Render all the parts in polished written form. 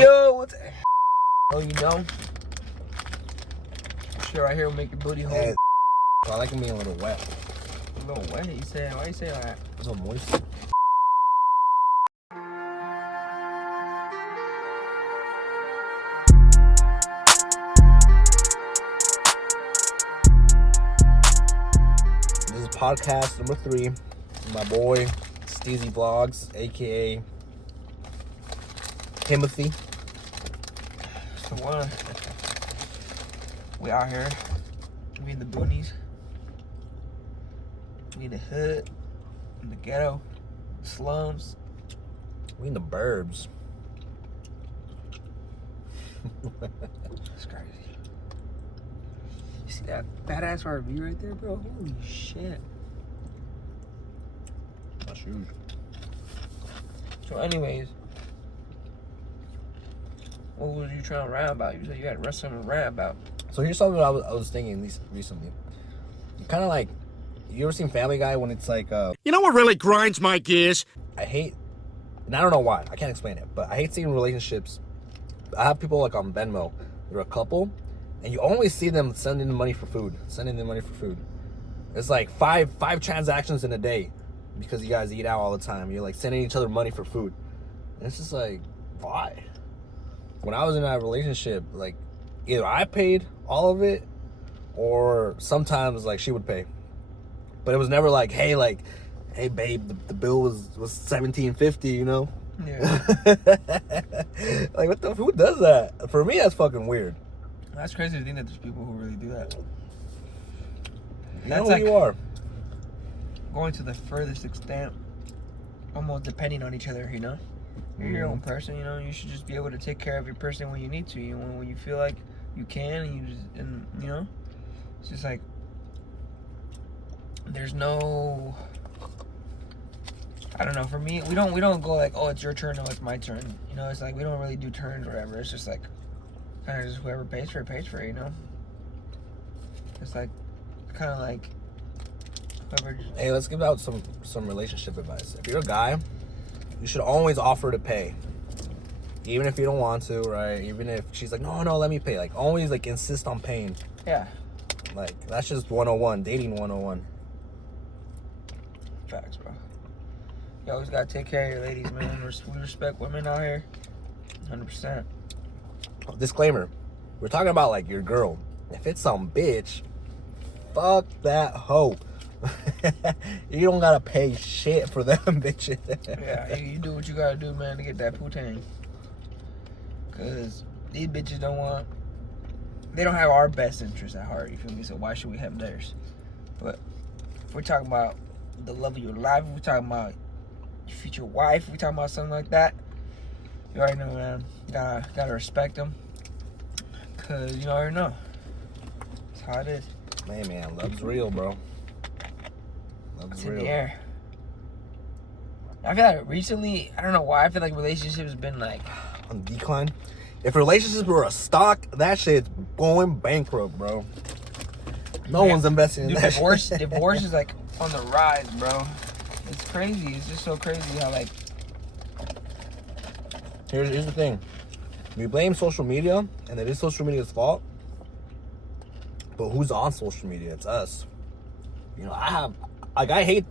Yo, what's that? Oh, you know? Shit right here will make your booty hole. Hey, I like it being a little wet. A little wet? You say? Why you say that? It's a little moist. This is podcast number 3. My boy, Steezy Vlogs, aka Timothy. So what? We out here. We in the boonies. We in the hood. In the ghetto. Slums. We in the burbs. It's crazy. You see that badass RV right there, bro? Holy shit. That's huge. So anyways, what was you trying to rant about? You said you had something to rant about. So here's something I was thinking recently. Kind of like, you ever seen Family Guy when it's like, you know what really grinds my gears? I hate, and I don't know why, I can't explain it, but I hate seeing relationships. I have people like on Venmo, they're a couple, and you always see them sending the money for food. It's like five transactions in a day because you guys eat out all the time. You're like sending each other money for food. And it's just like, why? When I was in that relationship, like, either I paid all of it or sometimes like she would pay. But it was never like, hey babe, the bill was $17.50, you know? Yeah. Like, who does that? For me, that's fucking weird. That's crazy to think that there's people who really do that. You know who you are. Going to the furthest extent, almost depending on each other, you know? You're your own person, you know? You should just be able to take care of your person when you need to. You know, when you feel like you can, and you know? It's just like, there's no, I don't know, for me, we don't go like, oh, it's your turn, no, it's my turn. You know, it's like, we don't really do turns or whatever. It's just like, kind of just whoever pays for it, you know? It's like, kind of like, whoever. Hey, let's give out some relationship advice. If you're a guy, you should always offer to pay. Even if you don't want to, right? Even if she's like, no, let me pay. Like, always, like, insist on paying. Yeah. Like, that's just 101, dating 101. Facts, bro. You always gotta take care of your ladies, man. We respect women out here, 100%. Disclaimer: we're talking about like your girl. If it's some bitch, fuck that hoe. You don't gotta pay shit for them bitches. Yeah, you do what you gotta do, man, to get that poo-tang. Cause these bitches they don't have our best interests at heart. You feel me? So why should we have theirs? But if we're talking about the love of your life, if we're talking about your future wife, if we're talking about something like that, you already know, man. Gotta respect them. Cause you already know. That's how it is. Man, love's real, bro. Love's It's real. in the air. I feel like recently, I don't know why, I feel like relationships have been like On decline. If relationships were a stock, that shit's going bankrupt, bro. No one's investing in that shit. Divorce is like on the rise, bro. It's crazy. It's just so crazy how like. Here's the thing. We blame social media, and it is social media's fault. But who's on social media? It's us. You know, I hate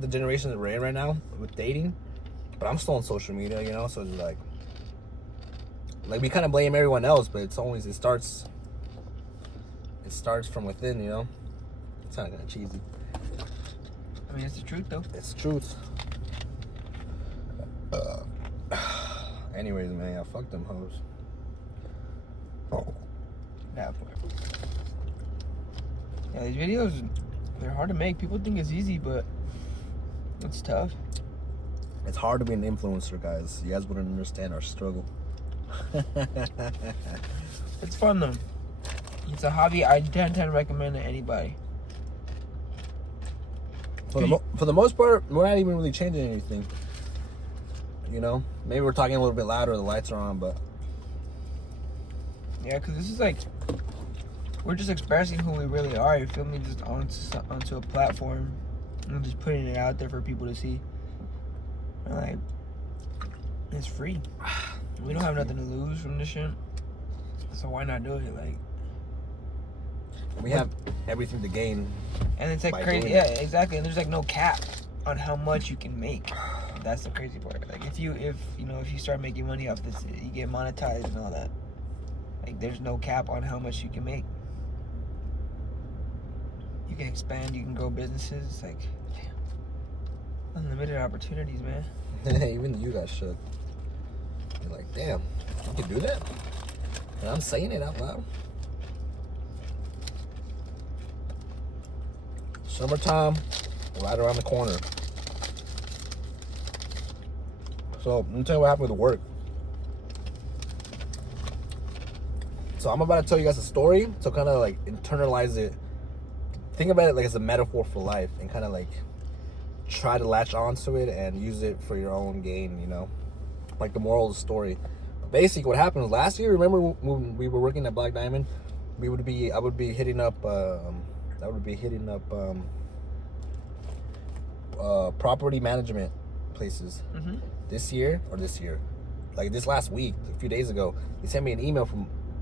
the generation that we're in right now with dating, but I'm still on social media, you know. So it's like we kind of blame everyone else, but it starts from within, you know. It's not kind of cheesy. I mean, it's the truth, though. It's the truth. Anyways, man, yeah, fuck them hoes. Yeah, these videos, they're hard to make. People think it's easy, but it's tough. It's hard to be an influencer, guys. You guys wouldn't understand our struggle. It's fun, though. It's a hobby I 10 recommend to anybody. For the most part, we're not even really changing anything. You know? Maybe we're talking a little bit louder, the lights are on, but... Yeah, because this is like... We're just expressing who we really are, you feel me? Just onto a platform. And just putting it out there for people to see. And like... It's free. We don't have nothing to lose from this shit. So why not do it? Like, we have everything to gain. and it's like by crazy. doing Yeah, it. exactly. And there's like no cap on how much you can make. That's the crazy part. Like if you start making money off this, you get monetized and all that. Like there's no cap on how much you can make. You can expand. You can grow businesses. It's like, damn, unlimited opportunities, man. Even you got shook. You're like, damn, you can do that? And I'm saying it out loud. Summertime, right around the corner. So, let me tell you what happened with work. So, I'm about to tell you guys a story to kind of like internalize it. Think about it like as a metaphor for life and kind of like try to latch onto it and use it for your own gain, you know? Like the moral of the story. Basically, what happened was last year, remember when we were working at Black Diamond, I would be hitting up property management places. Mm-hmm. This year, like this last week, a few days ago, they sent me an email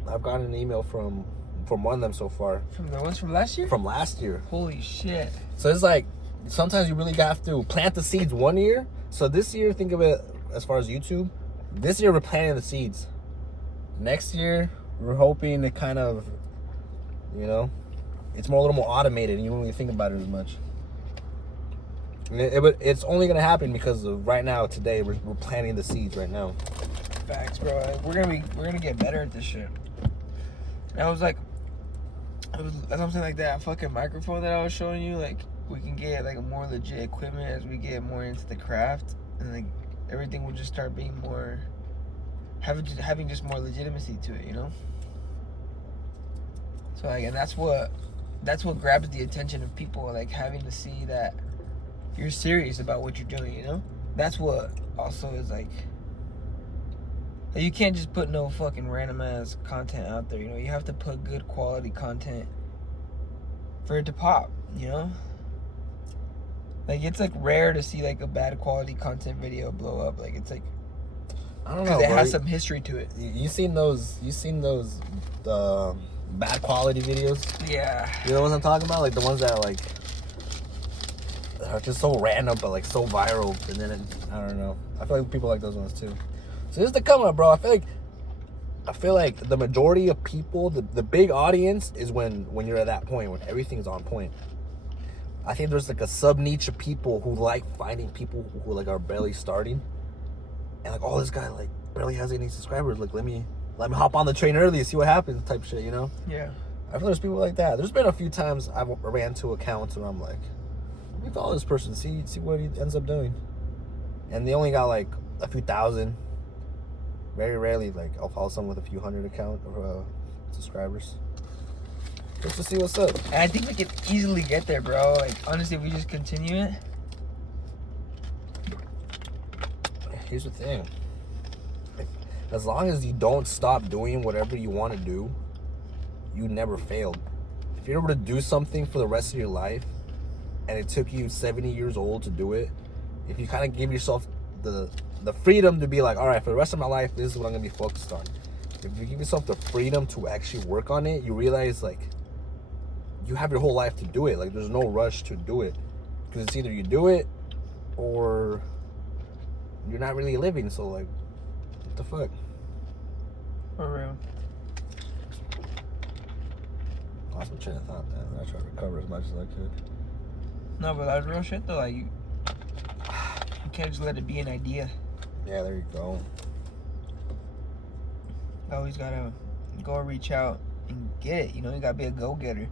I've gotten an email from one of them so far. From the ones from last year? From last year. Holy shit. So it's like, sometimes you really have to plant the seeds one year. So this year, think of it as far as YouTube. This year, we're planting the seeds. Next year, we're hoping to kind of, you know, it's a little more automated and you don't really think about it as much. It's only going to happen because of right now, today, we're planting the seeds right now. Facts, bro. Like, we're gonna get better at this shit. And I was like, something like that fucking microphone that I was showing you. Like, we can get like a more legit equipment as we get more into the craft, and like everything will just start being more having just more legitimacy to it, you know. So like, and that's what grabs the attention of people, like having to see that you're serious about what you're doing, you know. That's what also is like, you can't just put no fucking random ass content out there, you know. You have to put good quality content for it to pop, you know. Like, it's like rare to see like a bad quality content video blow up. Like, it's like, I don't know, because it bro. has some history to it. You seen those bad quality videos? Yeah. You know what I'm talking about? Like the ones that like are just so random but like so viral, and then I don't know. I feel like people like those ones too. So this is the come up, bro. I feel like the majority of people, the big audience is when you're at that point when everything's on point. I think there's like a sub niche of people who like finding people who like are barely starting, and like, oh, this guy like barely has any subscribers. Like, let me hop on the train early, see what happens, type shit, you know? Yeah. I feel there's people like that. There's been a few times I've ran to accounts and I'm like, let me follow this person, see what he ends up doing, and they only got like a few thousand. Very rarely, like, I'll follow someone with a few hundred subscribers. Just to see what's up. And I think we could easily get there, bro. Like, honestly, if we just continue it. Here's the thing. As long as you don't stop doing whatever you want to do, you never failed. If you're able to do something for the rest of your life, and it took you 70 years old to do it, if you kind of give yourself the freedom to be like, all right, for the rest of my life, this is what I'm going to be focused on. If you give yourself the freedom to actually work on it, you realize, like, you have your whole life to do it. Like, there's no rush to do it. Because it's either you do it, or you're not really living. So, like, what the fuck? For real. Lost my train of thought, man. I try to recover as much as I could. No, but that's real shit, though. Like, you can't just let it be an idea. Yeah, there you go. You always gotta go reach out and get it. You know, you gotta be a go-getter.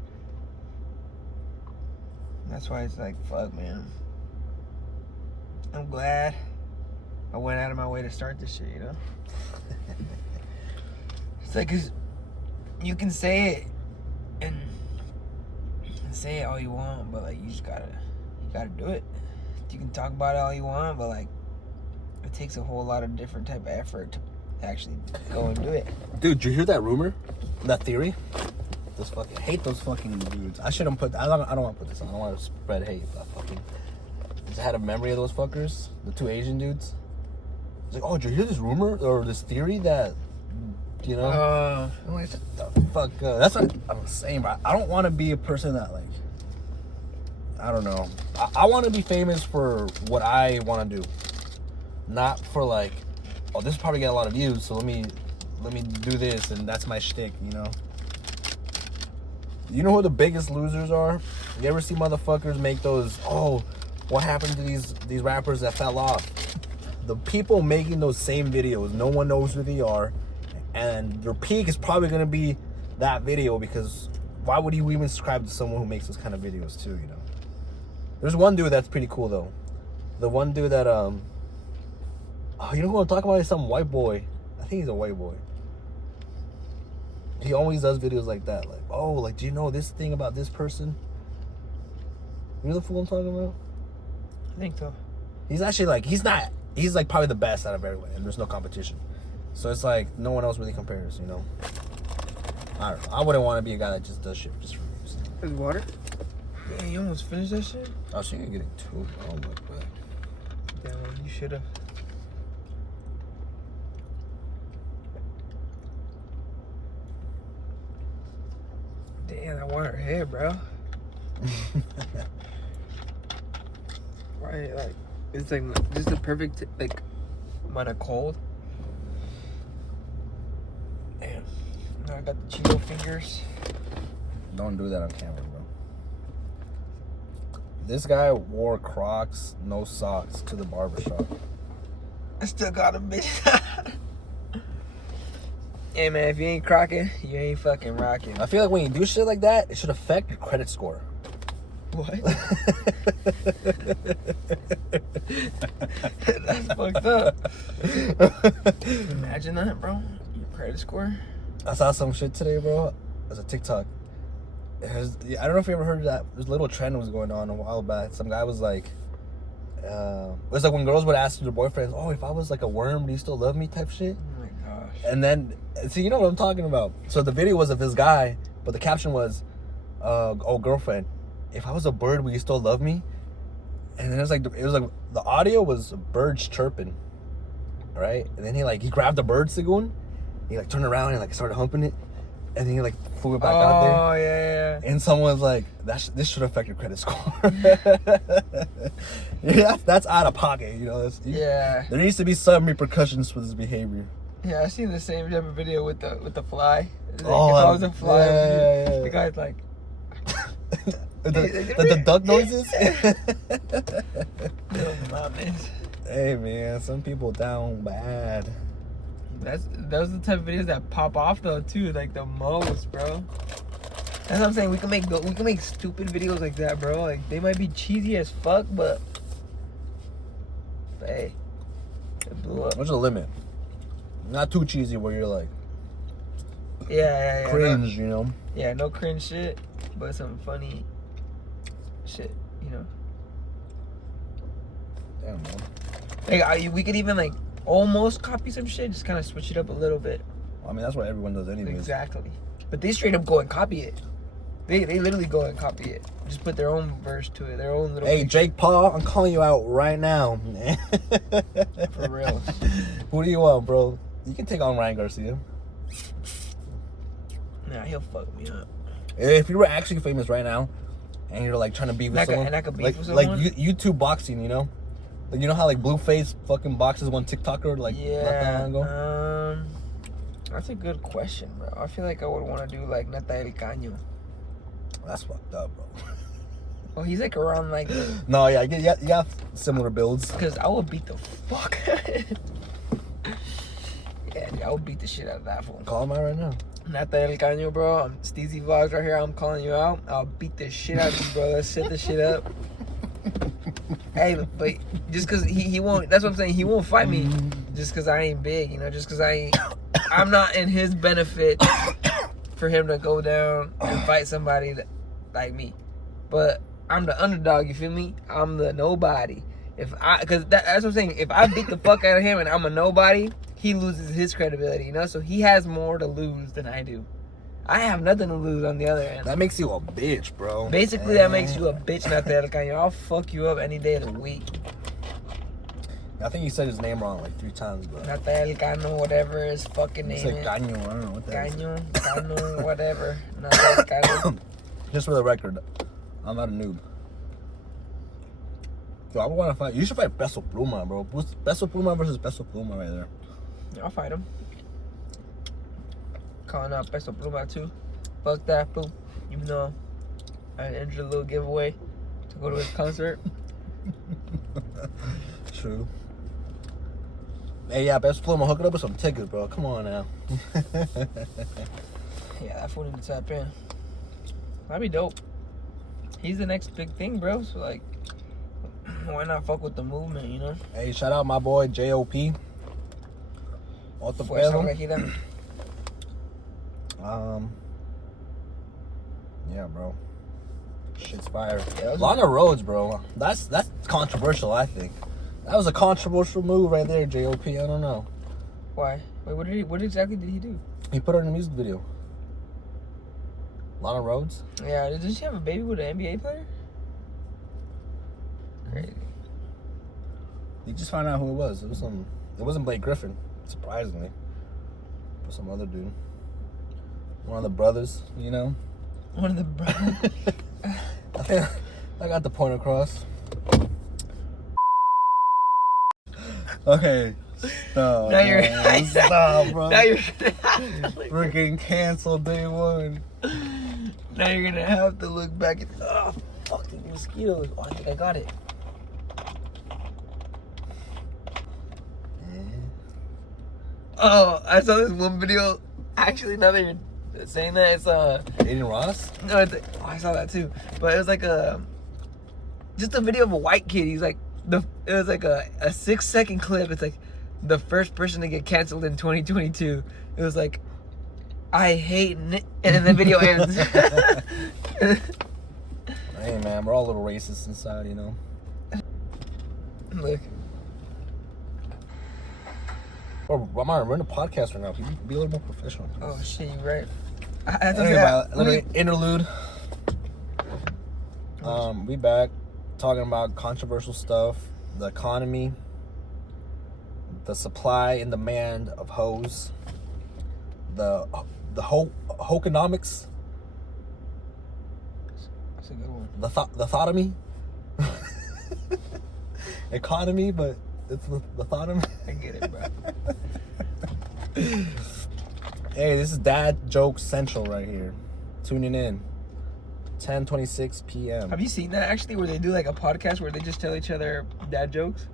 That's why it's like, fuck, man. I'm glad I went out of my way to start this shit, you know? It's like, 'cause you can say it and say it all you want, but like, you gotta do it. You can talk about it all you want, but like, it takes a whole lot of different type of effort to actually go and do it. Dude, did you hear that rumor? That theory? I hate those fucking dudes. I don't want to put this on. I don't want to spread hate. But fucking, I just had a memory of those fuckers. The two Asian dudes. It's like, oh, did you hear this rumor or this theory that, you know? I'm like, shut the fuck up. That's what I'm saying, bro. I don't want to be a person that, like, I don't know. I want to be famous for what I want to do, not for like, oh, this probably get a lot of views, so let me do this, and that's my shtick, you know. You know who the biggest losers are? You ever see motherfuckers make those? Oh, what happened to these rappers that fell off? The people making those same videos, no one knows who they are, and their peak is probably gonna be that video, because why would you even subscribe to someone who makes those kind of videos too? You know. There's one dude that's pretty cool though. The one dude that oh, you know who I'm talking about? Is some white boy. I think he's a white boy. He always does videos like that. Like, oh, like, do you know this thing about this person? You know the fool I'm talking about? I think so. He's actually like, he's like probably the best out of everyone, and there's no competition. So it's like no one else really compares, you know. I don't know. I wouldn't want to be a guy that just does shit just for views. There's water? Yeah, you almost finished that shit? Oh, so you're getting two. Oh my god. Damn, you should have. Damn, that water here, bro. Right, like, it's like just the perfect, like, amount of cold. Damn. Now I got the Cheeto fingers. Don't do that on camera, bro. This guy wore Crocs, no socks, to the barbershop. I still got a bitch. Hey man, if you ain't crocking, you ain't fucking rocking. I feel like when you do shit like that, it should affect your credit score. What? That's fucked up. Imagine that, bro. Your credit score. I saw some shit today, bro. It was a TikTok. I don't know if you ever heard of that. This little trend was going on a while back. Some guy was like, it was like when girls would ask their boyfriends, oh, if I was like a worm, do you still love me type shit? Oh my gosh. And then, see, you know what I'm talking about. So the video was of this guy, but the caption was, oh, girlfriend, if I was a bird, would you still love me? And then it was like the audio was birds chirping, right? And then he grabbed the bird sigoon, he like turned around and like started humping it, and then he like flew it back out there. Oh yeah. And someone's like, this should affect your credit score. Yeah, that's out of pocket, you know. Yeah. There needs to be some repercussions for this behavior. Yeah, I seen the same type of video with the fly. Like, Oh, if I was a fly, yeah. the guy's like. the duck noises. Hey man, some people down bad. Those are the type of videos that pop off though too, like the most, bro. That's what I'm saying. We can make stupid videos like that, bro. Like they might be cheesy as fuck, but hey, it blew up. What's the limit? Not too cheesy where you're like, yeah, cringe, you know. Yeah, no cringe shit, but some funny shit, you know. Damn, man. Like we could even like almost copy some shit, just kind of switch it up a little bit. I mean, that's what everyone does anyways. Exactly. But they straight up go and copy it. They literally go and copy it. Just put their own verse to it, their own little. Hey, Jake Paul, I'm calling you out right now. For real. Who do you want, bro? You can take on Ryan Garcia. Nah, he'll fuck me up. If you were actually famous right now, and you're like trying to beef with someone, and I could beef like, with someone? like YouTube boxing, you know, like you know how like Blueface fucking boxes one TikToker like not that long ago. That's a good question, bro. I feel like I would want to do like Nata El Caño. That's fucked up, bro. Oh, he's like around like. No, yeah, you got similar builds. Cause I would beat the fuck. Yeah, dude, I would beat the shit out of that fool. Call him out right now. Nata El Caño, bro. I'm Steezy Vlogs right here. I'm calling you out. I'll beat the shit out of you, bro. Let's set the shit up. Hey, but just cause he won't. That's what I'm saying. He won't fight me just cause I ain't big, you know. Just cause I'm not in his benefit for him to go down and fight somebody like me. But I'm the underdog. You feel me? I'm the nobody. Cause that's what I'm saying. If I beat the fuck out of him and I'm a nobody, he loses his credibility, you know? So he has more to lose than I do. I have nothing to lose on the other end. That makes you a bitch, bro. Basically, that makes you a bitch, Nata El Caño. I'll fuck you up any day of the week. I think you said his name wrong like 3 times, but Natal Cano, whatever his fucking you name said is. Caño. I don't know what that is. Cano, whatever. Natal Cano. Just for the record, I'm not a noob. So I want to fight. You should fight Peso Pluma, bro. Peso Pluma versus Peso Pluma right there. I'll fight him. Calling out Peso Pluma too. Fuck that fool. Even though I entered a little giveaway to go to his concert. True. Hey, yeah, Peso Pluma, hook it up with some tickets, bro. Come on now. Yeah, that fool need to tap in. That'd be dope. He's the next big thing, bro. So like, why not fuck with the movement, you know? Hey, shout out my boy J.O.P. Otro Fuerza pedo. Regida. Yeah, bro. Shit's fire. Yeah, Lana Rhodes, bro. That's controversial, I think. That was a controversial move right there, J.O.P. I don't know. Why? Wait, what exactly did he do? He put her in a music video. Lana Rhodes? Yeah, did she have a baby with an NBA player? Crazy. You just found out who it was. It wasn't Blake Griffin, surprisingly. It was some other dude. One of the brothers, you know? One of the brothers. I think I got the point across. Okay. Stop. Now you're man. Stop, bro. Now you're Freaking canceled day one. Now you're gonna have to look back at fucking mosquitoes. Oh, I think I got it. Oh, I saw this one video. Actually, now that you're saying that, it's Aiden Ross? no, I saw that too. But it was like just a video of a white kid. He's like it was like a 6-second clip. It's like the first person to get canceled in 2022. It was like, I hate and then the video ends. Hey man, we're all a little racist inside, you know. Look. Bro, we're in a podcast right now. Can you be a little more professional? Oh shit, you right. I thought Anyway, little interlude. We back talking about controversial stuff, the economy, the supply and demand of hoes, the hoeconomics, That's a good one. the thotomy, economy, but it's the thotomy. I get it, bro. Hey, this is Dad Joke Central right here. Tuning in. 10:26 p.m. Have you seen that actually, where they do like a podcast where they just tell each other dad jokes?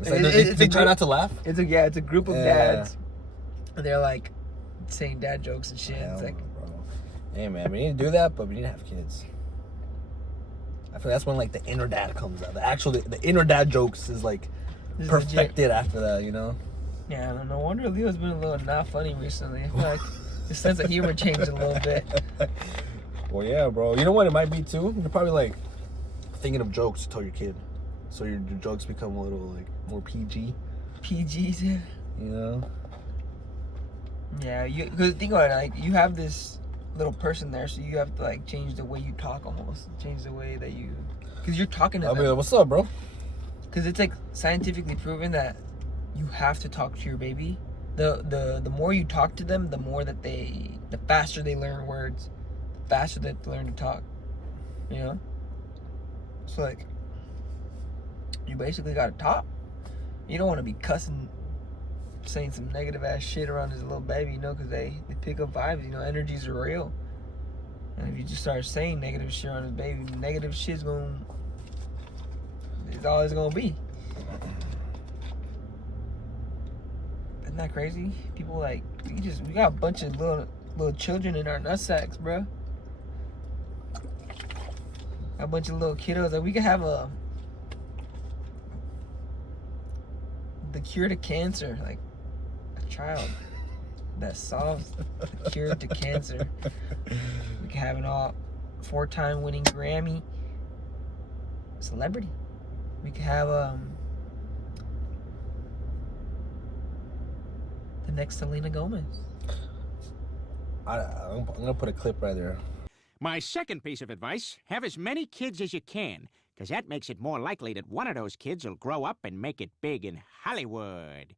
It's like they try not to laugh. It's a group of dads. And they're like saying dad jokes and shit. Hell It's like, no, bro. Hey man, we need to do that, but we need to have kids. I feel that's when like the inner dad comes out. The inner dad jokes is like this is perfected legit. after that, you know. Yeah, I don't know. No wonder Leo's been a little not funny recently. I feel like his sense of humor changed a little bit. Well, yeah, bro. You know what it might be too? You're probably like thinking of jokes to tell your kid, so your jokes become a little like more PG. PGs, yeah. You know. Yeah, because think about it, like you have this little person there, so you have to like change the way you talk almost, change the way that you, because you're talking to I'll be them. like, "What's up, bro?" Because it's like scientifically proven that you have to talk to your baby. The more you talk to them, the more that the faster they learn words, the faster they learn to talk. You know. So like, you basically gotta talk. You don't want to be cussing, saying some negative ass shit around his little baby, you know, because they pick up vibes. You know, energies are real. And if you just start saying negative shit on his baby, negative shit's it's all it's gonna be. Isn't that crazy? People like we got a bunch of little children in our nutsacks, bro. A bunch of little kiddos that we could have the cure to cancer, like a child that solves the cure to cancer. We could have an 4-time winning Grammy celebrity. We could have the next Selena Gomez. I'm gonna put a clip right there. My second piece of advice, have as many kids as you can. because that makes it more likely that one of those kids will grow up and make it big in Hollywood.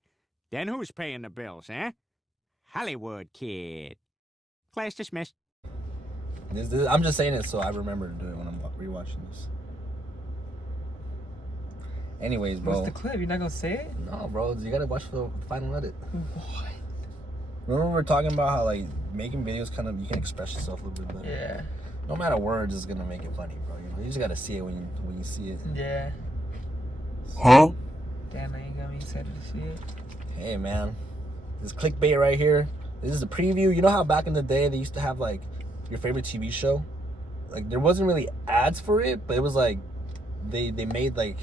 Then who's paying the bills, eh? Hollywood kid. Class dismissed. I'm just saying it so I remember to do it when I'm rewatching this. Anyways, bro. What's the clip? You're not gonna say it? No, bro. You gotta watch the final edit. What? Remember we were talking about how like making videos kind of you can express yourself a little bit better. Yeah. No matter words is gonna make it funny, bro. You just gotta see it when you see it. Yeah. Huh? Damn, now you got me excited to see it. Hey man, this clickbait right here. This is a preview. You know how back in the day they used to have like your favorite TV show? Like there wasn't really ads for it, but it was like they made like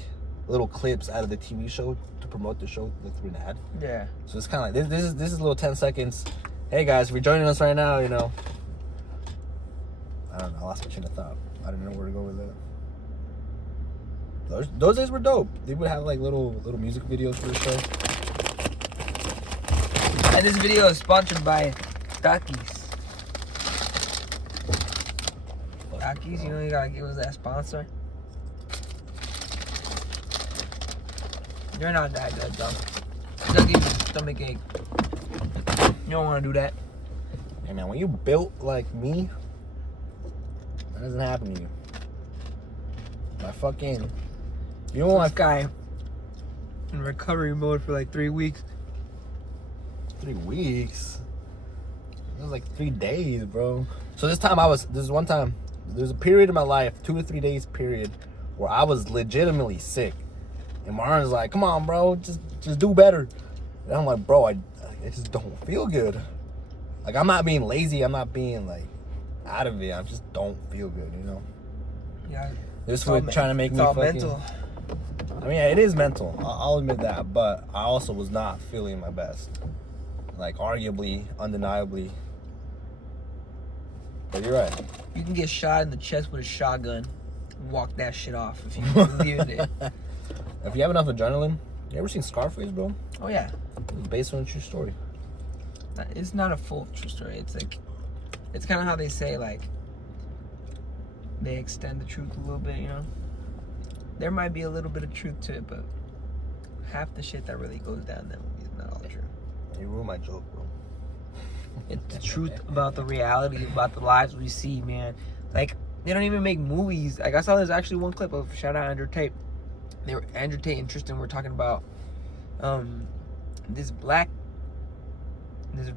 little clips out of the TV show to promote the show like through an ad. Yeah. So it's kind of like this is a little 10 seconds. Hey guys, if you're joining us right now, you know. I don't know. I lost my train of thought. I didn't know where to go with that. Those days were dope. They would have like little music videos for the show. And this video is sponsored by Takis. Takis, you know you gotta give us that sponsor. You're not that good though. They'll give you a stomach ache. You don't wanna do that. Hey man, when you built like me, that doesn't happen to you. My fucking, you know This what? guy in recovery mode for like 3 weeks. 3 weeks. It was like 3 days, bro. So this one time, there's a period in my life, 2 or 3 days period, where I was legitimately sick. And Marlon's like, come on, bro, just do better. And I'm like, bro, I just don't feel good. Like, I'm not being lazy. I'm not being, like, out of it. I just don't feel good, you know? Yeah. This was trying to make me fucking... mental. I mean, it is mental. I'll admit that. But I also was not feeling my best. Like, arguably, undeniably. But you're right. You can get shot in the chest with a shotgun and walk that shit off if you believe in it. If you have enough adrenaline, you ever seen Scarface, bro? Oh, yeah. It's based on a true story. It's not a full true story. It's like, it's kind of how they say, like, they extend the truth a little bit, you know? There might be a little bit of truth to it, but half the shit that really goes down in that movie is not all true. You ruined my joke, bro. It's the truth about the reality, about the lives we see, man. Like, they don't even make movies. Like, I saw there's actually one clip of, shout out Andrew Tate. Andrew Tate and Tristan were talking about this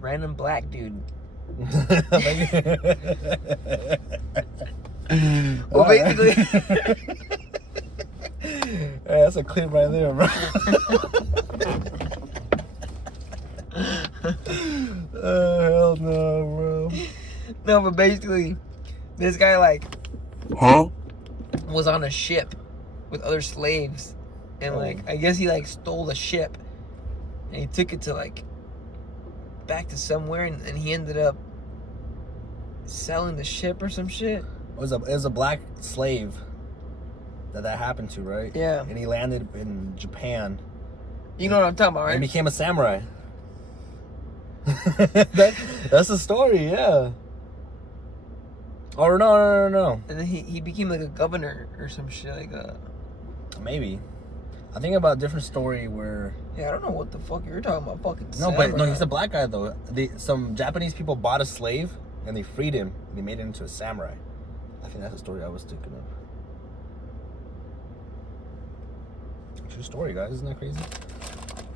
random black dude. Well, basically... Hey, that's a clip right there, bro. Oh, hell no, bro. No, but basically, this guy, like, was on a ship with other slaves. And, like, I guess he, like, stole a ship. And he took it to, like, back to somewhere. And he ended up selling the ship or some shit. It was a black slave that happened to, right? Yeah. And he landed in Japan. You know what I'm talking about, right? And became a samurai. That's the story, yeah. Oh, no. And then he became like a governor or some shit, like a... Maybe. I think about a different story where... Yeah, I don't know what the fuck you're talking about, fucking No, samurai. but no, he's a black guy, though. Some Japanese people bought a slave, and they freed him, and they made it into a samurai. I think that's the story I was thinking of. True story, guys. Isn't that crazy?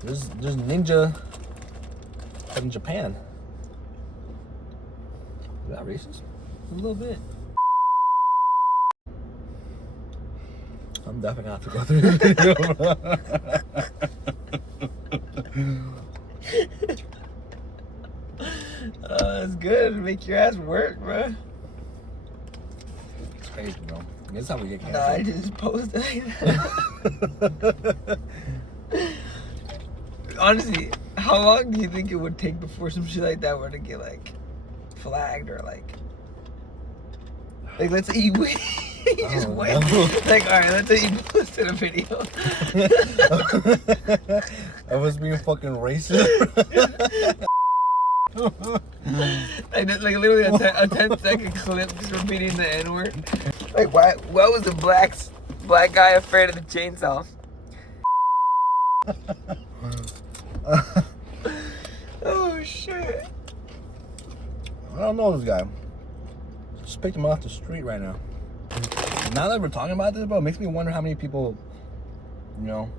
There's ninja in Japan. Is that racist? A little bit. I'm definitely gonna have to go through this video. It's good. Make your ass work, bro. It's crazy, bro. This is how we get Nah, I canceled. just posted it. Honestly, how long do you think it would take before some shit like that were to get, like, flagged or, like let's say you just wait. Like, alright, let's say you posted a video. I was being fucking racist. Like literally a 10-second clip just repeating the N-word. Like, why was the blacks Black guy afraid of the chainsaw. Oh shit. I don't know this guy. Just picked him off the street right now. Now that we're talking about this, bro, it makes me wonder how many people, you know,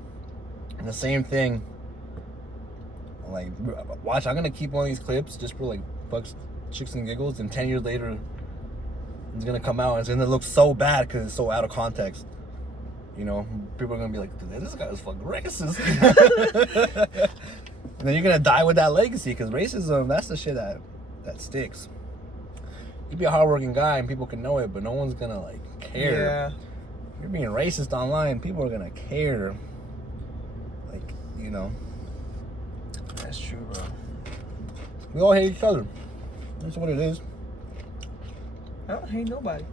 the same thing. Like, watch, I'm gonna keep one of these clips just for like fucks, chicks and giggles, and 10 years later, it's gonna come out and it's gonna look so bad because it's so out of context. You know, people are gonna be like, this guy is fucking racist. And then you're gonna die with that legacy because racism, that's the shit that sticks. You be a hardworking guy and people can know it, but no one's gonna like care. Yeah. If you're being racist online, people are gonna care. Like, you know. That's true, bro. We all hate each other. That's what it is. I don't hate nobody.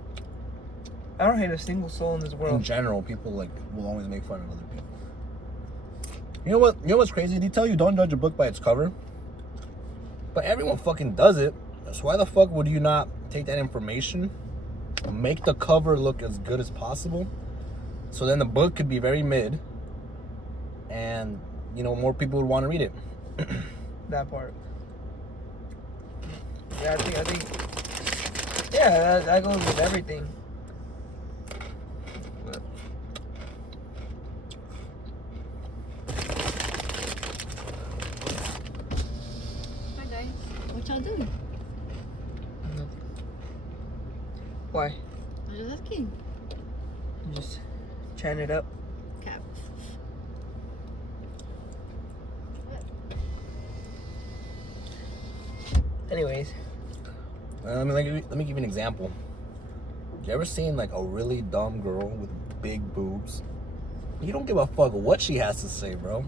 I don't hate a single soul in this world. In general, people like will always make fun of other people. You know what? You know what's crazy? They tell you don't judge a book by its cover, but everyone fucking does it. So why the fuck would you not take that information, make the cover look as good as possible, so then the book could be very mid, and you know more people would want to read it. That part. Yeah, I think. Yeah, that goes with everything. But Hi guys, what y'all doing? why? I'm just asking. You just chatting it up. Cap. Anyways, let me give you an example. You ever seen like a really dumb girl with big boobs? You don't give a fuck what she has to say, bro.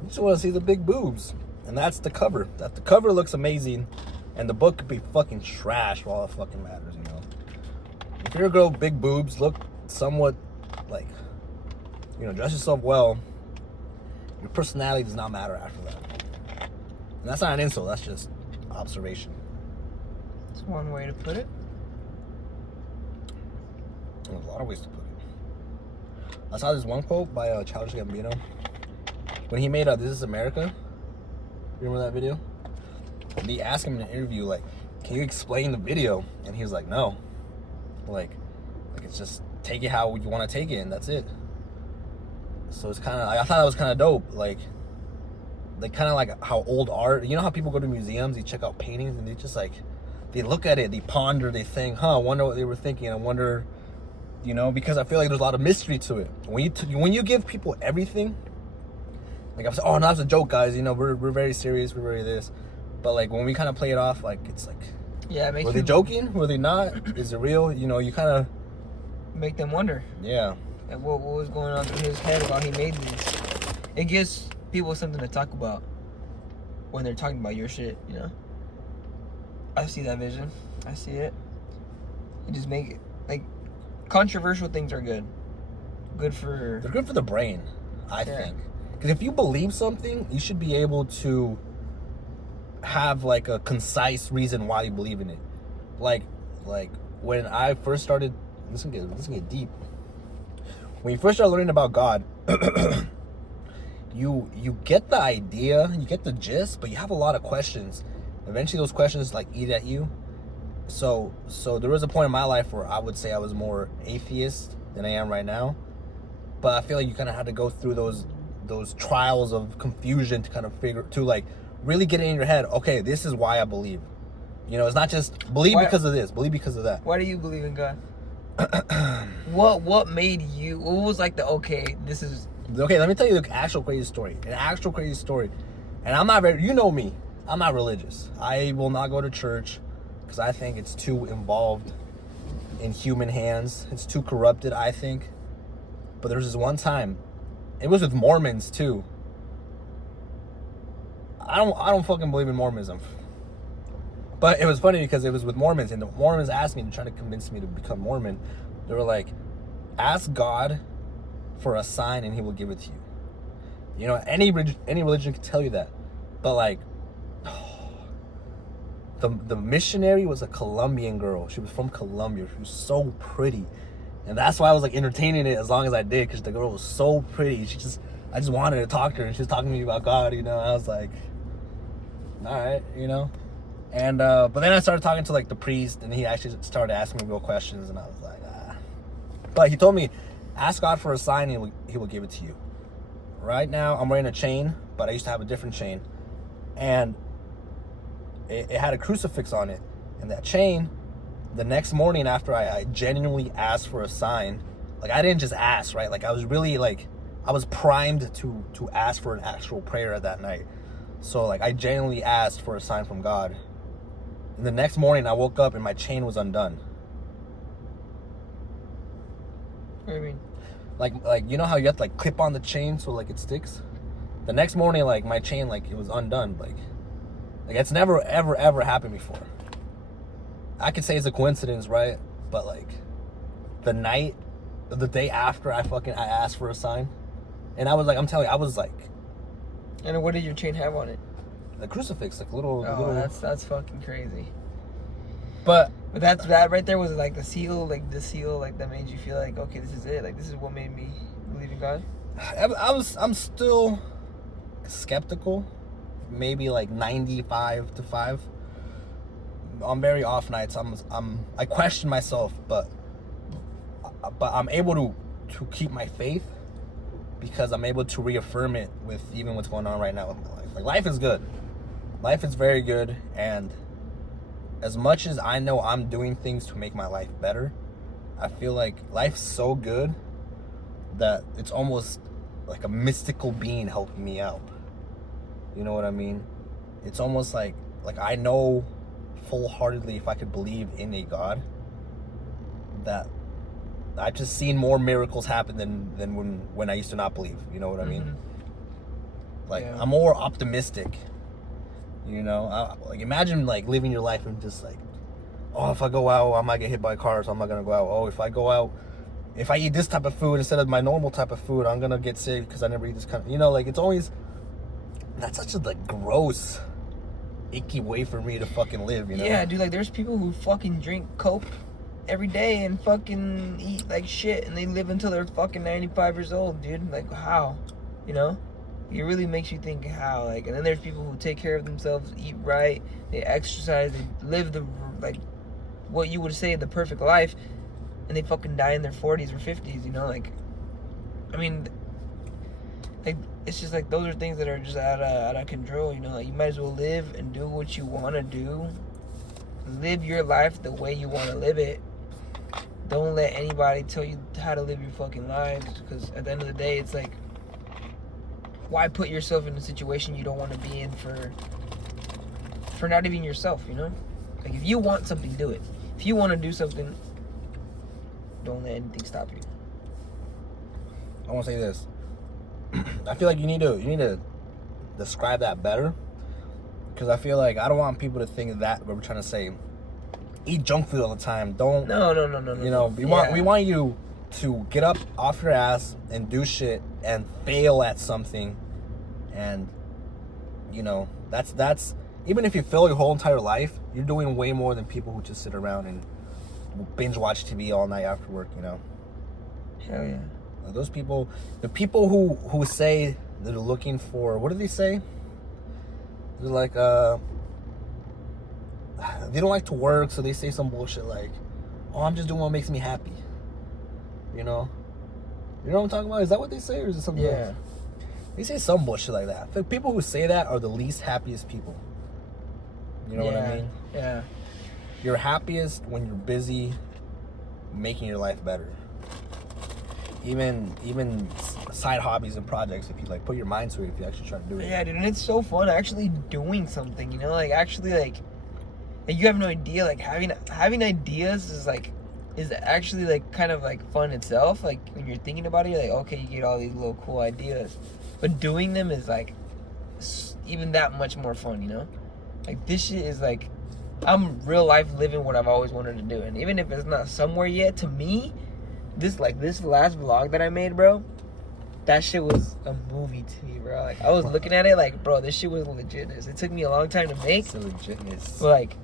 You just want to see the big boobs, and that's the cover. That the cover looks amazing, and the book could be fucking trash for all it fucking matters, you know. If you're a girl with big boobs, look somewhat like, you know, dress yourself well. Your personality does not matter after that, and that's not an insult. That's just observation. it's one way to put it. There's a lot of ways to put it. I saw this one quote by Childish Gambino when he made This Is America. You remember that video? They asked him in an interview, like, can you explain the video? And he was like, no. Like it's just take it how you want to take it, and that's it. So it's kind of, I thought that was kind of dope. Like kind of like how old art, you know how people go to museums, they check out paintings, and they just like, they look at it, they ponder, they think, I wonder what they were thinking. I wonder, you know, because I feel like there's a lot of mystery to it. When you give people everything, like I'm saying, oh no, that's a joke, guys. You know, we're very serious, we're very this. But like when we kind of play it off, like it's like, Yeah, it makes were they joking? Were they not? Is it real? You know, you kind of make them wonder. Yeah. And what was going on through his head while he made these. It gives people something to talk about when they're talking about your shit, you know? I see that vision. I see it. You just make it, like, controversial things are good. Good for... They're good for the brain, I think. Because if you believe something, you should be able to have, like, a concise reason why you believe in it. Like when I first started... This can get deep. When you first start learning about God, you get the idea, you get the gist, but you have a lot of questions. Eventually those questions like eat at you. So there was a point in my life where I would say I was more atheist than I am right now. But I feel like you kind of had to go through those trials of confusion to kind of like really get it in your head. Okay, this is why I believe. You know, it's not just believe because of this, believe because of that. Why do you believe in God? What made you? What was like the this is okay? Let me tell you the actual crazy story. An actual crazy story. And I'm not very. You know me. I'm not religious. I will not go to church because I think it's too involved in human hands. It's too corrupted, I think. But there was this one time. It was with Mormons too. I don't fucking believe in Mormonism. But it was funny because it was with Mormons, and the Mormons asked me to try to convince me to become Mormon. They were like, ask God for a sign and he will give it to you. You know, any religion can tell you that. But like, the missionary was a Colombian girl. She was from Colombia. She was so pretty. And that's why I was like entertaining it as long as I did, because the girl was so pretty. I just wanted to talk to her, and she was talking to me about God, you know. I was like, all right, you know. And but then I started talking to like the priest, and he actually started asking me real questions, and I was like, ah. But he told me, ask God for a sign, and he will give it to you. Right now, I'm wearing a chain, but I used to have a different chain, and it had a crucifix on it. And that chain, the next morning after I genuinely asked for a sign, like I didn't just ask, right? Like I was really like, I was primed to ask for an actual prayer that night. So like I genuinely asked for a sign from God. And the next morning I woke up and my chain was undone. What do you mean? Like you know how you have to like clip on the chain so like it sticks? The next morning, like my chain, like it was undone. Like it's never ever happened before. I could say it's a coincidence, right? But like the day after I asked for a sign, and I was like, I'm telling you, I was like, And what did your chain have on it? the crucifix, like little. That's fucking crazy. But that right there was like the seal that made you feel like, okay, this is it. Like this is what made me believe in God. I'm still skeptical, maybe like 95 to 5. On very off nights, I question myself, but I'm able to keep my faith because I'm able to reaffirm it with even what's going on right now with my life. Like life is good, life is very good, and as much as I know I'm doing things to make my life better, I feel like life's so good that it's almost like a mystical being helping me out. You know what I mean? It's almost like I know full-heartedly, if I could believe in a God, that I've just seen more miracles happen than when I used to not believe. You know what I mean? Like Yeah. I'm more optimistic. You know, like imagine like living your life and just like, oh, if I go out, I might get hit by a car, so I'm not gonna go out. Oh, if I go out, if I eat this type of food instead of my normal type of food, I'm gonna get sick because I never eat this kind of. You know, like it's always, that's such a like gross, icky way for me to fucking live. You know? Yeah, dude. Like there's people who fucking drink Coke every day and fucking eat like shit, and they live until they're fucking 95 years old, dude. Like how? You know? It really makes you think how. Like, and then there's people who take care of themselves, eat right, they exercise, they live the like what you would say the perfect life, and they fucking die in their 40s or 50s. You know, like, I mean, like it's just like those are things that are just out of control. You know, like you might as well live and do what you want to do, live your life the way you want to live it. Don't let anybody tell you how to live your fucking lives, because at the end of the day, it's like, why put yourself in a situation you don't want to be in for not even yourself, you know? Like, if you want something, do it. If you want to do something, don't let anything stop you. I want to say this. I feel like you need to describe that better, because I feel like I don't want people to think that we're trying to say eat junk food all the time. Don't. No. You know, we want you to get up off your ass and do shit and fail at something, and you know that's even if you fail your whole entire life, you're doing way more than people who just sit around and binge watch TV all night after work. You know. Hell yeah. Like those people, the people who say they're looking for, what do they say? They're like they don't like to work, so they say some bullshit like, oh, I'm just doing what makes me happy. You know what I'm talking about? Is that what they say, or is it something else? They say some bullshit like that. The people who say that are the least happiest people. You know what I mean? Yeah. You're happiest when you're busy making your life better. Even side hobbies and projects, if you like put your mind to it, if you actually try to do it. Yeah, dude, and it's so fun actually doing something, you know, like actually like you have no idea, like having ideas is actually like kind of like fun itself. Like when you're thinking about it, you're like, okay, you get all these little cool ideas, but doing them is like even that much more fun, you know? Like this shit is like, I'm real life living what I've always wanted to do, and even if it's not somewhere yet, to me, this last vlog that I made, bro, that shit was a movie to me, bro. Like I was looking at it like, bro, this shit was legitness. It took me a long time to make. It's a legitness. But like,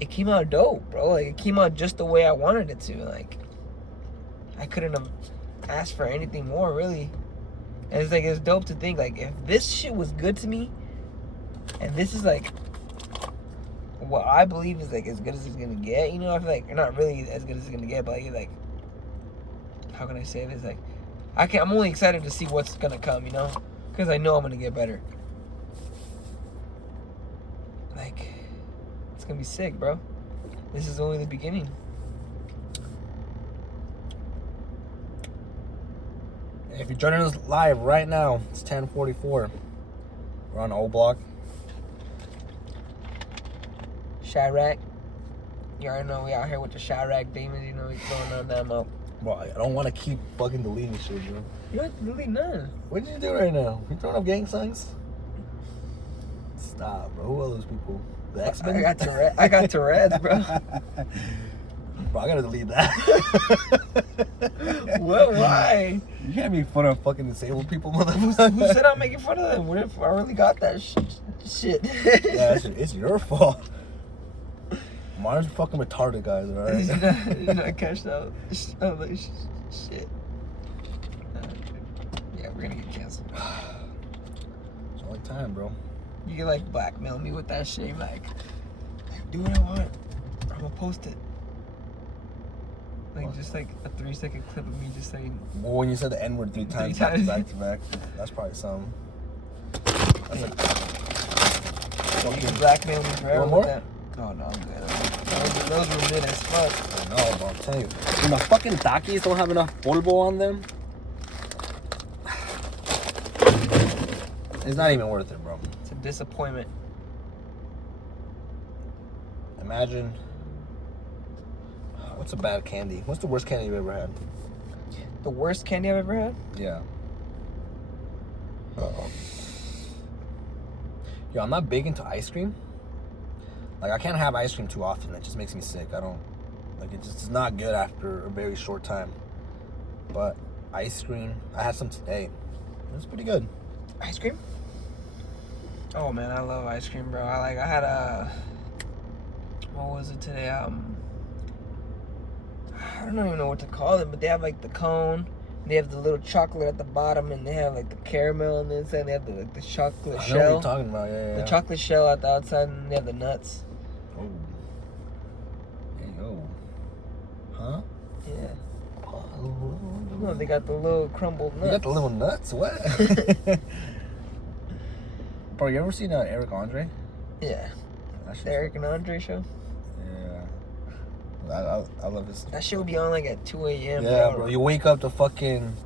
it came out dope, bro. Like it came out just the way I wanted it to. Like, I couldn't have asked for anything more, really. And it's like, it's dope to think, like, if this shit was good to me, and this is like what I believe is like as good as it's gonna get, you know, I feel like, not really as good as it's gonna get, but like, how can I say this? Like, I'm only excited to see what's gonna come, you know, because I know I'm gonna get better. Like, it's gonna be sick, bro. This is only the beginning. If you're joining us live right now, it's 10:44. We're on O Block. Chirac. You already know we out here with the Chirac demons, you know, we throwing on them up. Bro, I don't want to keep fucking deleting shit, bro. You don't delete none. What did you do right now? You throwing up gang signs? Stop, bro. Who are those people? The X-Men? I got Tourette's, bro. Bro, I gotta delete that. What? Why? You can't make fun of fucking disabled people, Who motherfucker. said I'm making fun of them? What if I really got that shit? Yeah, it's your fault. Mine's fucking retarded, guys, alright? He's not cashed out. Oh, like, shit. Yeah, we're gonna get canceled. It's only time, bro. You can like blackmail me with that shit, like, do what I want. I'm gonna post it. Like, What? just like a 3-second clip of me just saying. Well, when you said the N-word 3 times, times. back to back, that's probably some. That's like, You can blackmail me forever want more? with that. Oh, no, I'm good. Those were mid as fuck. I know, bro, I'm telling you. When the fucking Takis don't have enough polvo on them, it's not even worth it, bro. It's a disappointment. Imagine, what's a bad candy? What's the worst candy you've ever had? The worst candy I've ever had? Yeah. Yo, I'm not big into ice cream. Like, I can't have ice cream too often. It just makes me sick. I don't, like, it's not good after a very short time. But ice cream, I had some today. It was pretty good. Ice cream? Oh man, I love ice cream, bro. I had a, what was it today? I don't even know what to call it, but they have like the cone. They have the little chocolate at the bottom, and they have like the caramel on the inside. And they have the chocolate I know shell. what you're talking about, yeah. The chocolate shell at the outside, and they have the nuts. Oh. Hey, yo. Huh? Yeah. No, they got the little crumbled nuts. You got the little nuts? What? Bro, you ever seen Eric Andre? Yeah. That shit's- The Eric and Andre show. Yeah. I love his. That shit would be on like at 2 a.m. Yeah, bro. You wake up to fucking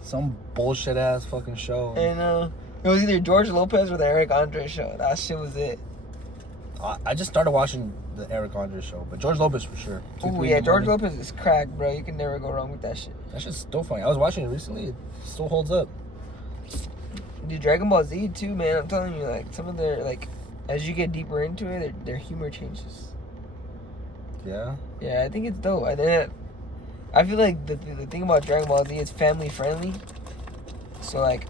some bullshit ass fucking show. And it was either George Lopez or the Eric Andre show. That shit was it. I just started watching the Eric Andre show, but George Lopez for sure. Oh yeah, George Lopez is crack, bro. You can never go wrong with that shit. That shit's still funny. I was watching it recently. It still holds up. Dude, Dragon Ball Z too, man. I'm telling you, like some of their like, as you get deeper into it, their humor changes. Yeah. Yeah, I think it's dope. I feel like the thing about Dragon Ball Z is family friendly. So like,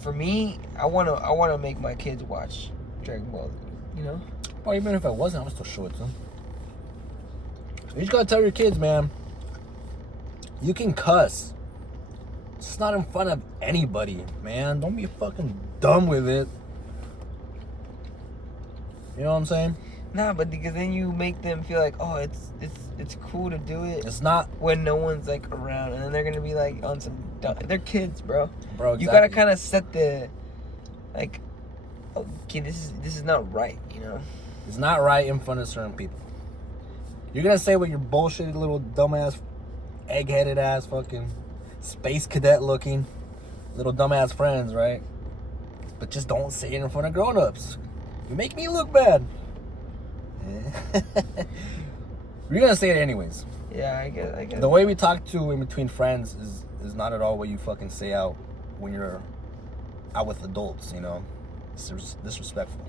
for me, I wanna make my kids watch Dragon Ball Z. You know? Well, even if I wasn't, I would still show it to them. You just gotta tell your kids, man. You can cuss. It's not in front of anybody, man. Don't be fucking dumb with it. You know what I'm saying? Nah, but because then you make them feel like, oh, it's cool to do it. It's not, When no one's like around, and then they're gonna be like on some. They're kids, bro. bro. You gotta exactly. kind of set the, like, okay, this is not right, you know. It's not right in front of certain people. You're gonna say with your bullshit little dumbass, egg-headed ass, fucking space cadet looking little dumbass friends, right? But just don't say it in front of grown-ups. You make me look bad. You're gonna say it anyways. Yeah, I guess. The way we talk to in between friends is not at all what you fucking say out when you're out with adults, you know? It's disrespectful.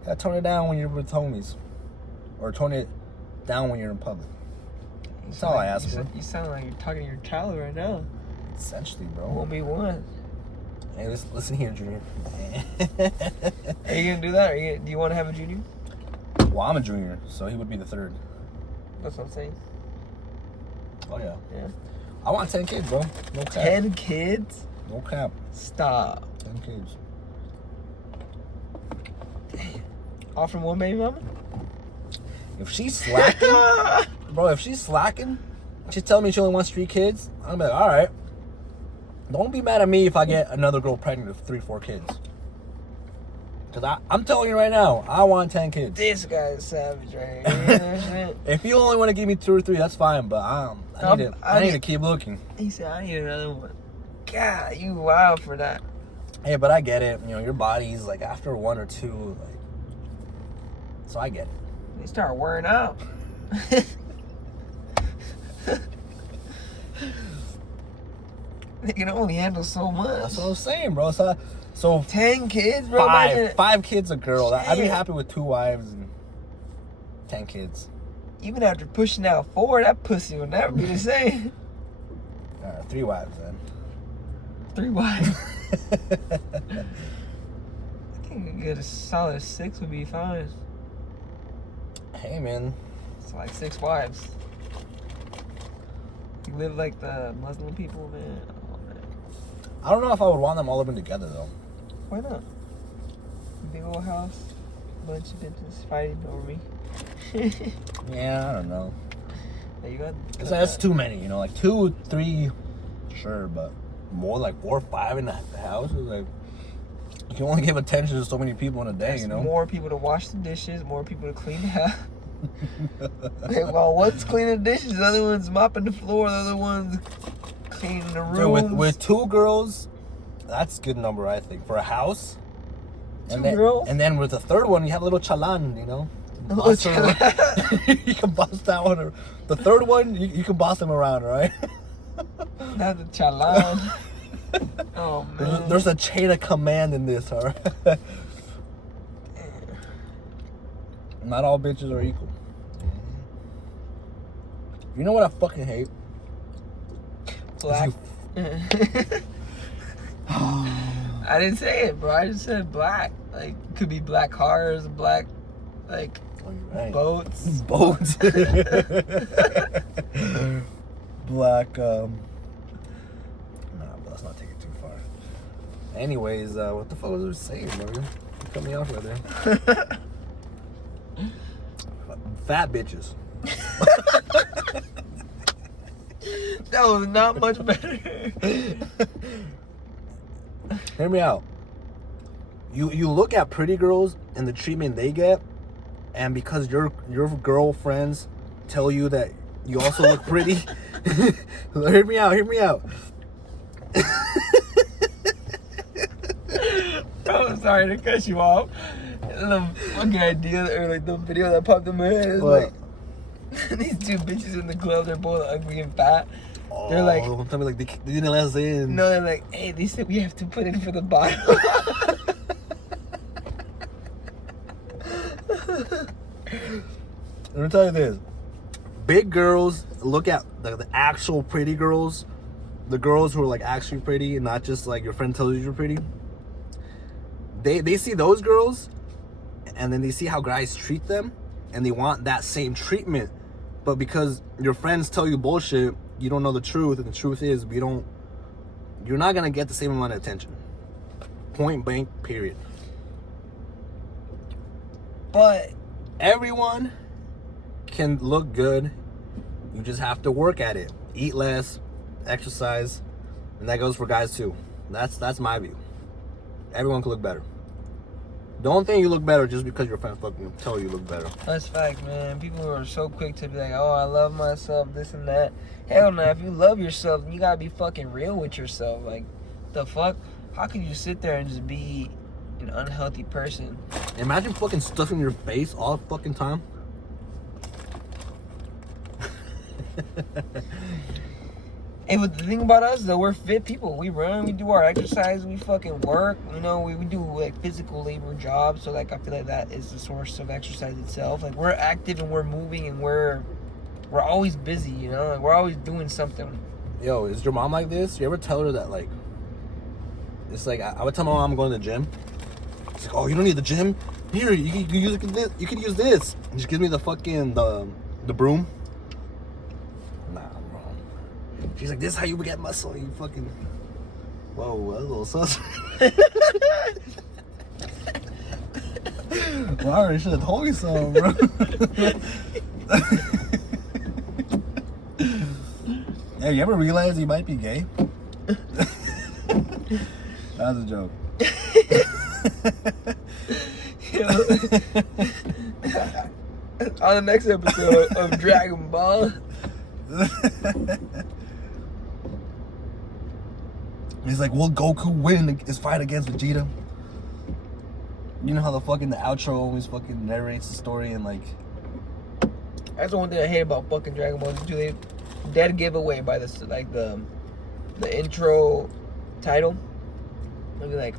You gotta tone it down when you're with homies. Or tone it down when you're in public. That's all I ask for. You sound like you're talking to your child right now. Essentially, bro. 1v1. Hey, listen here, Junior. Are you gonna do that? Do you want to have a junior? Well, I'm a junior, so he would be the third. That's what I'm saying. Oh yeah. Yeah. I want 10 kids, bro. No cap. 10 kids? No cap. Stop. 10 kids. All from one baby mama? If she's slacking, bro, if she's slacking, she's telling me she only wants 3 kids, I'm like, all right. Don't be mad at me if I get another girl pregnant with 3-4 kids. Because I'm telling you right now, I want 10 kids. This guy's savage right here. If you only want to give me 2 or 3, that's fine, but I need to keep looking. He said, I need another one. God, you wild for that. Hey, but I get it. You know, your body's like after 1 or 2, like, so I get it. They start wearing out. They can only handle so much. That's what I'm saying, bro. So 10 kids, bro. 5 kids a girl. I'd be happy with 2 wives and 10 kids. Even after pushing out 4, that pussy will never be the same. 3 wives then. 3 wives. I think a good solid 6 would be fine. Hey, man. It's like 6 wives. You live like the Muslim people, man. Oh, man. I don't know if I would want them all living together, though. Why not? Big old house, bunch of bitches fighting over me. Yeah, I don't know. There you go. That's too many, you know, like 2, 3, sure, but more like 4 or 5 in the house is like, you can only give attention to so many people in a day, There's you know? more people to wash the dishes, more people to clean the house. Like, well, one's cleaning the dishes, the other one's mopping the floor, the other one's cleaning the rooms. So with 2 girls, that's a good number, I think, for a house. 2 girls? And then with the 3rd one, you have a little chalan, you know? A little chalan. You can boss that one. The 3rd one, you can boss them around, right? Not the chalan. Oh, man. There's a chain of command in this, all right? Not all bitches are equal. You know what I fucking hate? Black. I didn't say it, bro. I just said black. Like, could be black cars, black, like, Right. boats. Boats. Black, nah, but let's not take it too far. Anyways, what the fuck was I saying, bro? You cut me off right there. Fat bitches. That was not much better. Hear me out. You look at pretty girls and the treatment they get, and because your girlfriends tell you that you also look pretty. Hear me out. I'm sorry to cut you off. The fucking idea, or like the video that popped in my head is What? like these 2 bitches in the club. They're both ugly and fat. They're like, tell me like they didn't let us in. no, they're like, hey, they said we have to put in for the bottle. Let me tell you this. Big girls look at the actual pretty girls, the girls who are like actually pretty and not just like your friend tells you you're pretty. They see those girls and then they see how guys treat them and they want that same treatment. But because your friends tell you bullshit, you don't know the truth, and the truth is you're not gonna get the same amount of attention. Point blank, period. But everyone can look good. You just have to work at it. Eat less, exercise, and that goes for guys too. That's my view. Everyone can look better. Don't think you look better just because your friends fucking tell you look better. that's fact, man. People are so quick to be like, oh, I love myself, this and that. Hell no, if you love yourself, you gotta be fucking real with yourself. Like, the fuck? How can you sit there and just be an unhealthy person? Imagine fucking stuffing your face all the fucking time. Hey, but the thing about us, though, we're fit people. We run, we do our exercise, we fucking work. You know, we do, like, physical labor jobs. So, like, I feel like that is the source of exercise itself. Like, we're active and we're moving and we're always busy, you know? Like, we're always doing something. Yo, is your mom like this? You ever tell her that, like, it's like, I would tell my mom I'm going to the gym. She's like, oh, you don't need the gym? Here, you can use this. You can use this. And she gives me the fucking, the broom. Nah, bro. She's like, this is how you get muscle, you fucking... Whoa, that's a little sus. Wow, you should have told me so, bro. Hey, you ever realize you might be gay? That was a joke. On the next episode of Dragon Ball. He's like, will Goku win his fight against Vegeta? You know how the outro always fucking narrates the story and like... That's the one thing I hate about fucking Dragon Ball. They dead giveaway by this, like the intro title. They'll be like,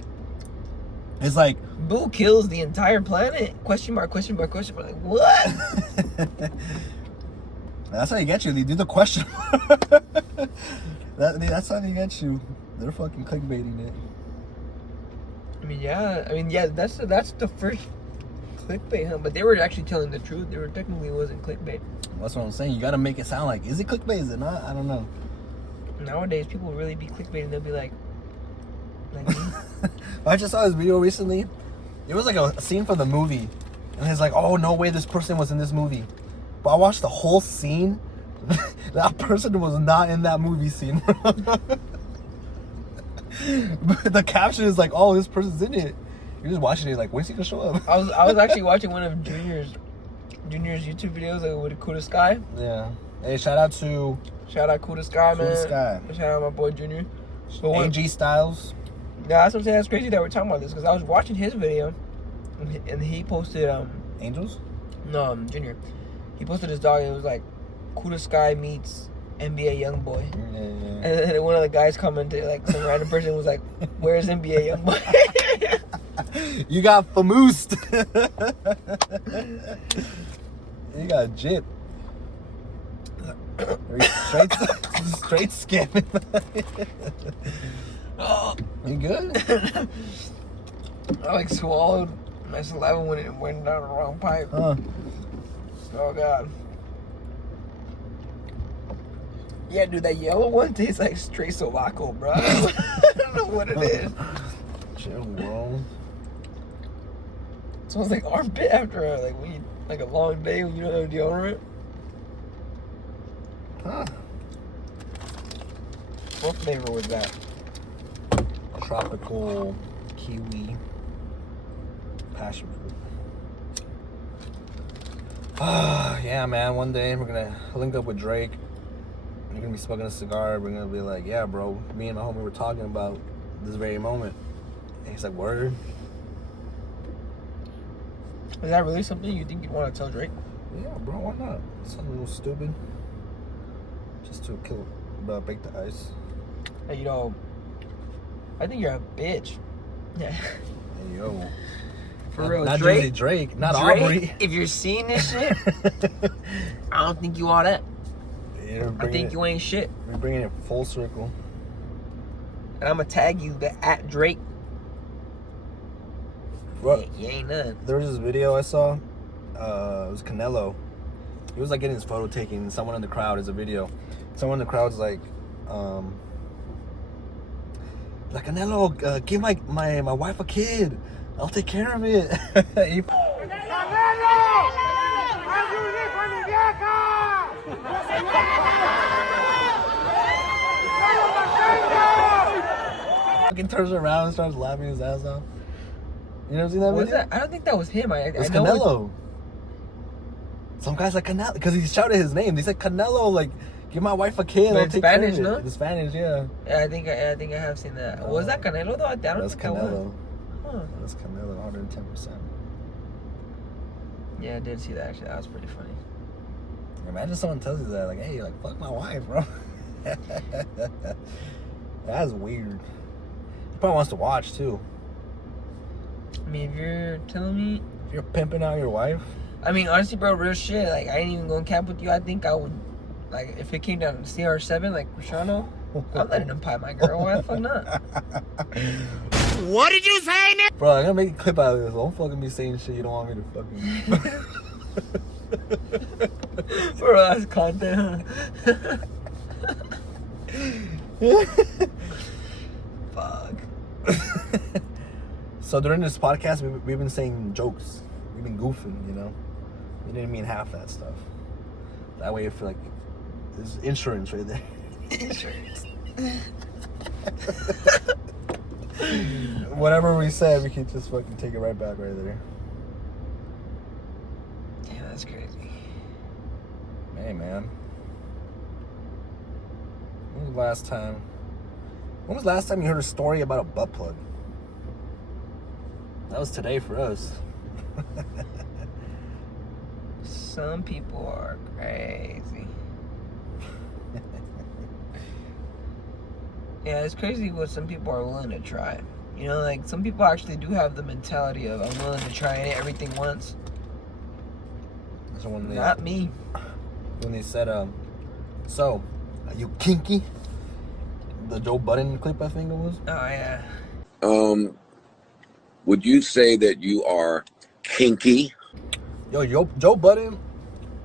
it's like, Boo kills the entire planet? Question mark, question mark, question mark. Like, what? That's how you get you. They do the question. That's how they get you. They're fucking clickbaiting it. I mean, yeah. That's the first clickbait, huh? But they were actually telling the truth. They were technically it wasn't clickbait. That's what I'm saying. You gotta make it sound like, is it clickbait? Is it not? I don't know. Nowadays, people really be clickbaiting. They'll be like I just saw this video recently. It was like a scene from the movie, and it's like, oh no way, this person was in this movie. But I watched the whole scene. That person was not in that movie scene. But the caption is like, oh, this person's in it. You're just watching it like, when's he gonna show up? I was actually watching one of Junior's YouTube videos like, with Kuda Sky. Yeah. Hey, shout out Kuda Sky, man. Kuda Sky. Shout out my boy Junior. AG Styles. Yeah, that's what I'm saying. That's crazy that we're talking about this because I was watching his video, and he posted Angels? No, Junior. He posted his dog. It was like Kuda Sky meets NBA Youngboy. Yeah. And then one of the guys commented, like some random person was like, "Where's NBA Youngboy?" You got famoosed. You got jip. Straight skin. Oh, You good? I like swallowed my saliva when it went down the wrong pipe. Huh. Oh god. Yeah, dude, that yellow one tastes like straight sobaco, bro. I don't know what it is. Chill, bro. It smells like armpit after a long day when you don't have deodorant. Huh. What flavor was that? Tropical kiwi passion fruit. Yeah, man. One day we're gonna link up with Drake. You're gonna be smoking a cigar. We're gonna be like, yeah, bro. Me and my homie were talking about this very moment. And he's like, word. Is that really something you think you'd want to tell Drake? Yeah, bro. Why not? Something a little stupid. Just to break the ice. Hey, you know, I think you're a bitch. Yeah. Hey, yo. For real, not Drake. Jersey Drake, not Drake, Aubrey. if you're seeing this shit, I don't think you all that. I think you ain't shit. We're bringing it full circle. And I'm gonna tag you at Drake. Bro, You ain't none. there was this video I saw. It was Canelo. He was like getting his photo taken. And someone in the crowd is a video. Someone in the crowd's like Canelo, give my wife a kid. I'll take care of it. Fucking turns around and starts laughing his ass off. You never seen that Was video? that? I don't think that was him. It's Canelo. Some guy's like Canelo because he shouted his name. They said Canelo, like, give my wife a kid. But I'll it's take Spanish, care of no? it. It's Spanish, yeah. Yeah, I think I have seen that. Was that Canelo though? I don't That's think that was. Canelo. Huh. That's Canelo, 110%. Yeah, I did see that actually. That was pretty funny. Imagine someone tells you that, like, hey, like, fuck my wife, bro. That's weird. He probably wants to watch too. I mean, if you're telling me, If you're pimping out your wife, I mean, honestly, bro, real shit. Like, I ain't even gonna cap with you. I think I would, like, if it came down to CR7, like Cristiano, I'm letting him pie my girl. Why the fuck not? What did you say now? bro, I'm gonna make a clip out of this. Don't fucking be saying shit you don't want me to fucking. Bro, that's content, huh? Fuck. So during this podcast, we've been saying jokes. We've been goofing, you know. We didn't mean half that stuff. That way, I feel like there's insurance right there. Insurance. Whatever we said, we can just fucking take it right back right there. Damn, that's crazy. Hey, man. When was the last time you heard a story about a butt plug? That was today for us. Some people are crazy. Yeah, it's crazy what some people are willing to try. You know, like, some people actually do have the mentality of, I'm willing to try everything once. So when Not me. When they said, so, are you kinky? The Joe Budden clip, I think it was. Oh, yeah. Would you say that you are kinky? Yo, Joe Budden,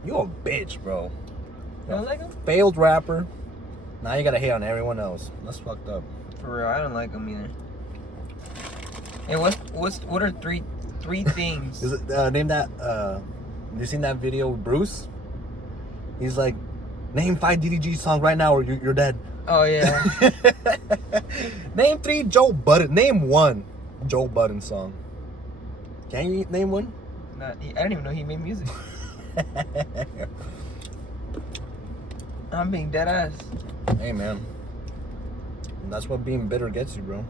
you a bitch, bro. You don't like him? Failed rapper. Now you gotta hate on everyone else. That's fucked up. For real, I don't like him either. Hey, what are three things? Is it, name that, you seen that video with Bruce? He's like, name 5 DDG songs right now or you're dead. Oh, yeah. Name 3 Joe Budden. Name 1 Joe Budden song. Can you name one? I didn't even know he made music. I'm being dead ass. Hey, man. That's what being bitter gets you, bro.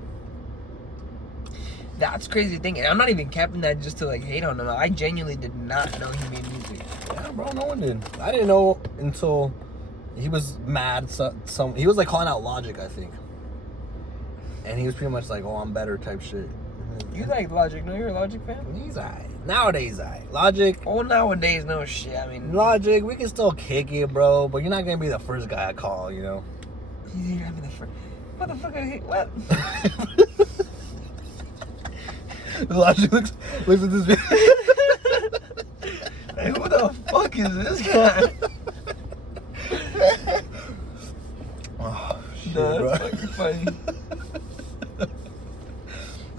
That's crazy thing. And I'm not even capping that just to like hate on him. I genuinely did not know he made music. Yeah, bro, no one did. I didn't know until he was mad. He was like calling out Logic, I think. And he was pretty much like, oh, I'm better type shit. You like Logic? No, you're a Logic fan? He's alright. Nowadays, alright. Logic. Oh, nowadays, no shit. I mean, Logic, we can still kick it, bro. But you're not gonna be the first guy I call, you know? You're gonna be the first. What the fuck? What? Logic looks at this video. Hey, who the fuck is this guy? Oh, shit, No, bro. that's fucking funny.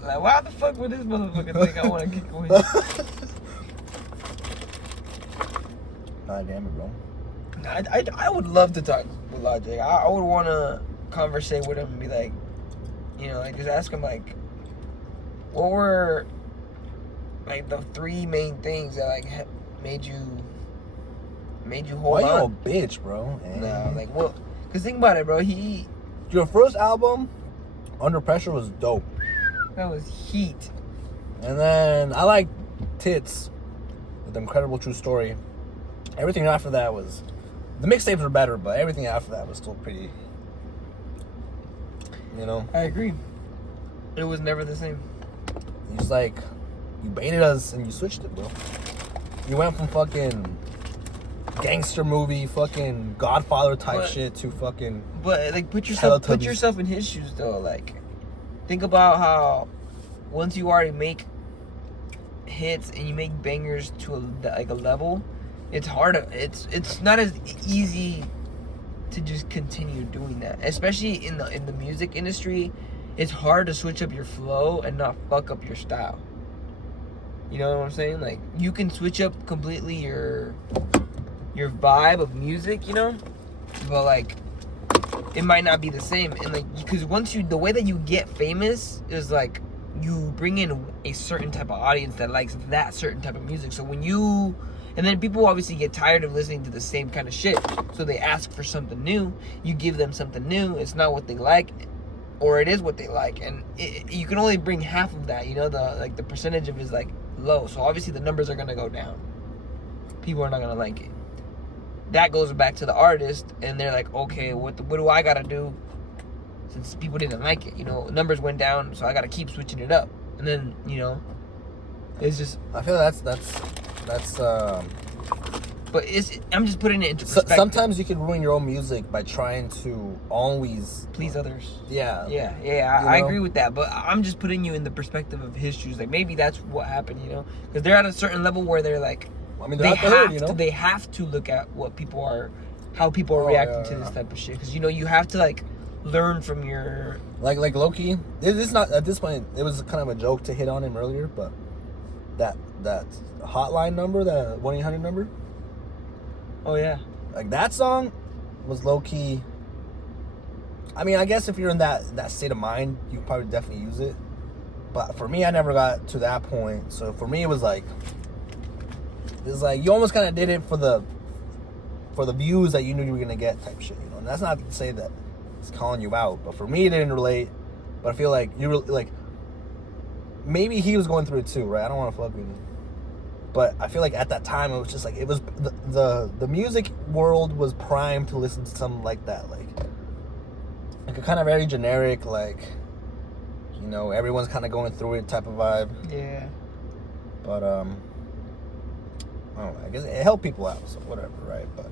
Like, why the fuck would this motherfucker think I want to kick away? God damn it, bro. I would love to talk with Logic. I would want to conversate with him and be like, you know, like just ask him like, what were like the 3 main things that like made you hold Why on? you a bitch, bro? No, like what? Cause think about it, bro. Your first album, Under Pressure, was dope. That was heat. And then I like Tits, with Incredible True Story. Everything after that was, the mixtapes were better, but everything after that was still pretty, you know? I agree. It was never the same. He's like, you baited us and you switched it, bro. You went from fucking gangster movie, fucking Godfather type shit to fucking. But like, put yourself Teletubbies. in his shoes though. Like, think about how once you already make hits and you make bangers to a level, it's hard. It's not as easy to just continue doing that, especially in the music industry. It's hard to switch up your flow and not fuck up your style. You know what I'm saying? Like, you can switch up completely your vibe of music, you know, but like it might not be the same. And like, because the way that you get famous is like you bring in a certain type of audience that likes that certain type of music. So and then people obviously get tired of listening to the same kind of shit, so they ask for something new. You give them something new. It's not what they like, or it is what they like, and you can only bring half of that. You know, the percentage of it is like low, so obviously the numbers are gonna go down. People are not gonna like it. That goes back to the artist, and they're like, okay, what do I gotta do since people didn't like it? You know, numbers went down, so I gotta keep switching it up. And then, you know, it's just. I feel that's. But I'm just putting it into perspective. Sometimes you can ruin your own music by trying to always please others. Yeah. I agree with that. But I'm just putting you in the perspective of his shoes. Like, maybe that's what happened, you know? Because they're at a certain level where they're like, I mean, they're out the hood, you know? They have to look at what people how people are Oh, reacting yeah, to this yeah. type of shit. Because, you know, you have to, like, learn from your... Like low-key, it's not, at this point, it was kind of a joke to hit on him earlier, but that hotline number, that 1-800 number, Oh, yeah. like, that song was low-key. I mean, I guess if you're in that state of mind, you probably definitely use it. But for me, I never got to that point. So for me, it was like you almost kind of did it for the views that you knew you were gonna get, type shit. You know, and that's not to say that it's calling you out. But for me, it didn't relate. But I feel like you were like, maybe he was going through it too, right? I don't want to fuck with him. But I feel like at that time, it was just like, it was the music world was primed to listen to something like that, like a kind of very generic, like, you know, everyone's kind of going through it type of vibe. Yeah. But I don't know, I guess it helped people out, so whatever, right? But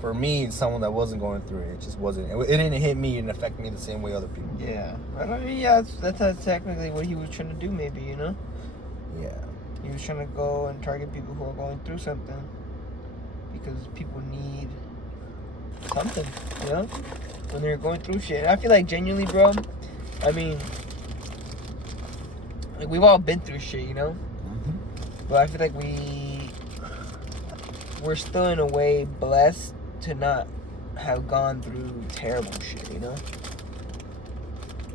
for me, someone that wasn't going through it, it just wasn't. It didn't hit me and affect me the same way other people did. Yeah. I mean, yeah, that's technically what he was trying to do, maybe, you know? Yeah. He was trying to go and target people who are going through something. Because people need something, you know? When they're going through shit. And I feel like genuinely, bro, I mean, like, we've all been through shit, you know? Mm-hmm. But I feel like we're still in a way blessed to not have gone through terrible shit, you know?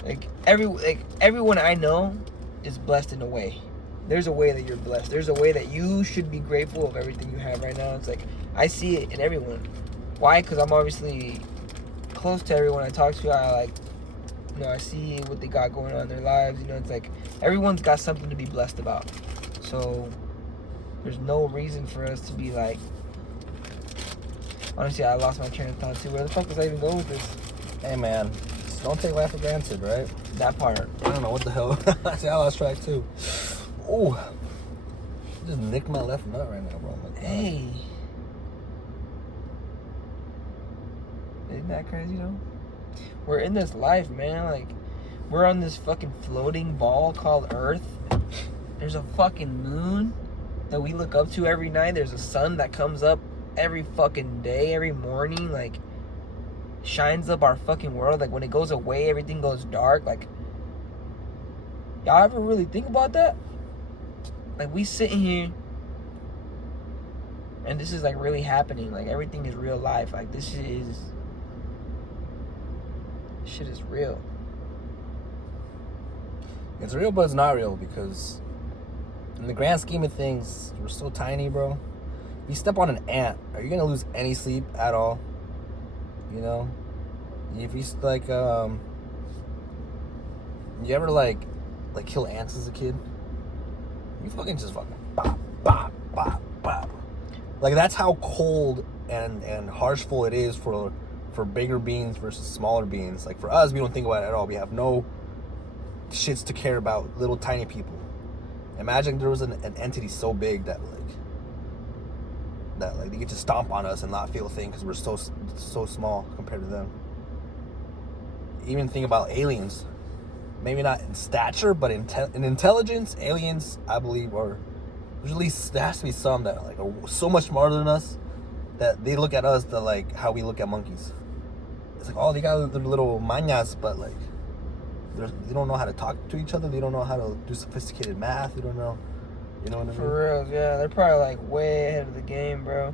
Like everyone I know is blessed in a way. There's a way that you're blessed. There's a way that you should be grateful of everything you have right now. It's like, I see it in everyone. Why? Because I'm obviously close to everyone I talk to. I like, you know, I see what they got going on in their lives. You know, it's like everyone's got something to be blessed about. So there's no reason for us to be like, honestly, I lost my train of thought too. Where the fuck was I even going with this? Hey man, just don't take life for granted, right? That part. I don't know what the hell. See, I lost track too. Oh, just nicked my left nut right now, bro. Oh my God. Hey. Isn't that crazy though? We're in this life, man. Like, we're on this fucking floating ball called Earth. There's a fucking moon that we look up to every night. There's a sun that comes up every fucking day, every morning. Like, shines up our fucking world. Like, when it goes away, everything goes dark. Like, y'all ever really think about that? Like, we sitting here and this is like really happening. Like, everything is real life. Like, this shit is real. It's real, but it's not real, because in the grand scheme of things, we're so tiny, bro. If you step on an ant, are you gonna lose any sleep at all? You know? If you like, you ever like kill ants as a kid? You fucking just fucking bop, bop, bop, bop. Like, that's how cold and harshful it is for bigger beings versus smaller beings. Like, for us, we don't think about it at all. We have no shits to care about little tiny people. Imagine there was an entity so big that they get to stomp on us and not feel a thing because we're so small compared to them. Even think about aliens. Maybe not in stature, but in intelligence, aliens, I believe, are, there's at least, there has to be some that like are so much smarter than us that they look at us to like how we look at monkeys. It's like, oh, they got their little mañas, but like they don't know how to talk to each other. They don't know how to do sophisticated math. They don't know, you know what I mean? For real, yeah. They're probably like way ahead of the game, bro.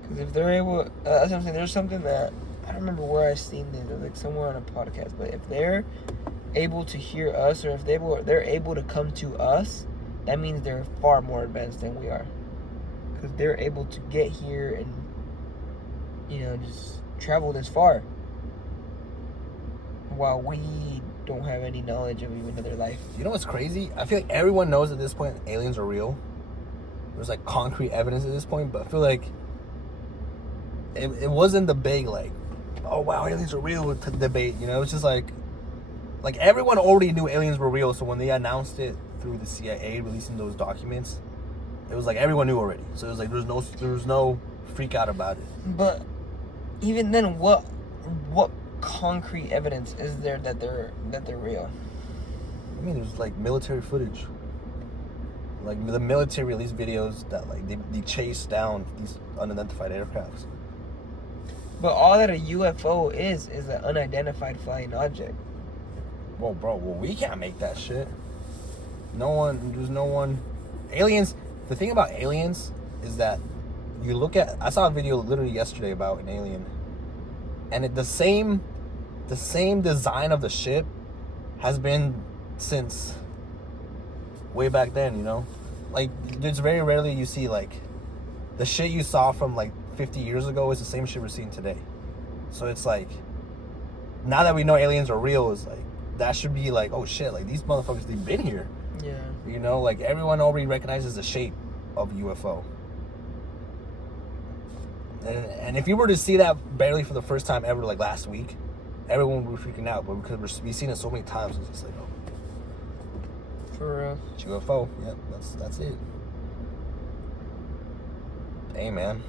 Because if they're able, that's what I'm saying. There's something that I don't remember where I seen this. It was like somewhere on a podcast. But if they're able to hear us, or if they're able to come to us, that means they're far more advanced than we are. Because they're able to get here and, you know, just travel this far, while we don't have any knowledge of even other life. You know what's crazy? I feel like everyone knows at this point aliens are real. There's like concrete evidence at this point, but I feel like it wasn't the big like, oh wow, aliens are real debate. You know, it was just like everyone already knew aliens were real. So when they announced it through the CIA releasing those documents, it was like everyone knew already. So it was like there was no freak out about it. But even then, what concrete evidence is there that they're real? I mean, there's like military footage. Like the military release videos that like they chase down these unidentified aircrafts. But all that a UFO is an unidentified flying object. Well, bro, we can't make that shit. There's no one. Aliens, the thing about aliens is that you look at, I saw a video literally yesterday about an alien, and the same design of the ship has been since way back then, you know? Like, there's very rarely you see, like, the shit you saw from, like, 50 years ago is the same shit we're seeing today. So it's like, now that we know aliens are real, it's like, that should be like, oh shit, like, these motherfuckers, they've been here. Yeah. You know, like, everyone already recognizes the shape of UFO. And if you were to see that barely for the first time ever, like, last week, everyone would be freaking out. But because we've seen it so many times, it's just like, oh. For real. It's UFO. Yep, that's it. Hey, man.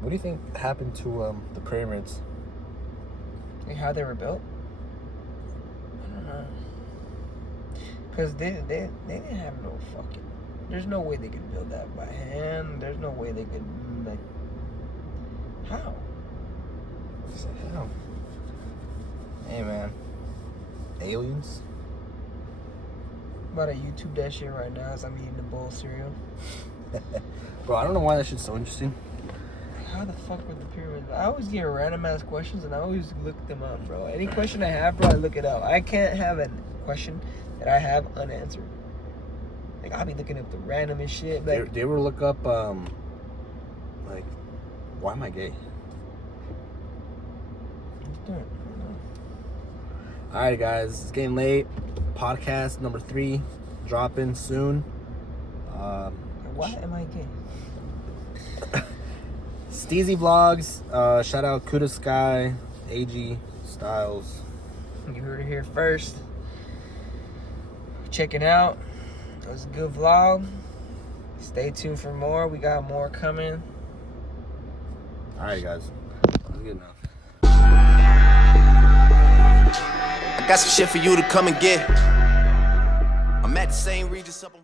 What do you think happened to the pyramids? Like how they were built? I don't know. Because they didn't have no fucking... There's no way they could build that by hand. There's no way they could, like... How? It's like, how? Hey, man. Aliens? I'm about to YouTube that shit right now as I'm eating a bowl of cereal. Bro, I don't know why that shit's so interesting. How the fuck were the pyramids? I always get random ass questions and I always look them up, bro. Any question I have, bro, I look it up. I can't have a question that I have unanswered. Like, I'll be looking up the randomest shit. Like, They ever look up, like, why am I gay? Alright, guys, it's getting late. Podcast number 3 dropping soon. why am I gay? Steezy Vlogs. Shout out Kuda Sky, AG Styles. You heard it here first. Check it out. It was a good vlog. Stay tuned for more. We got more coming. Alright, guys. That's good enough. I got some shit for you to come and get. I'm at the same Regis up on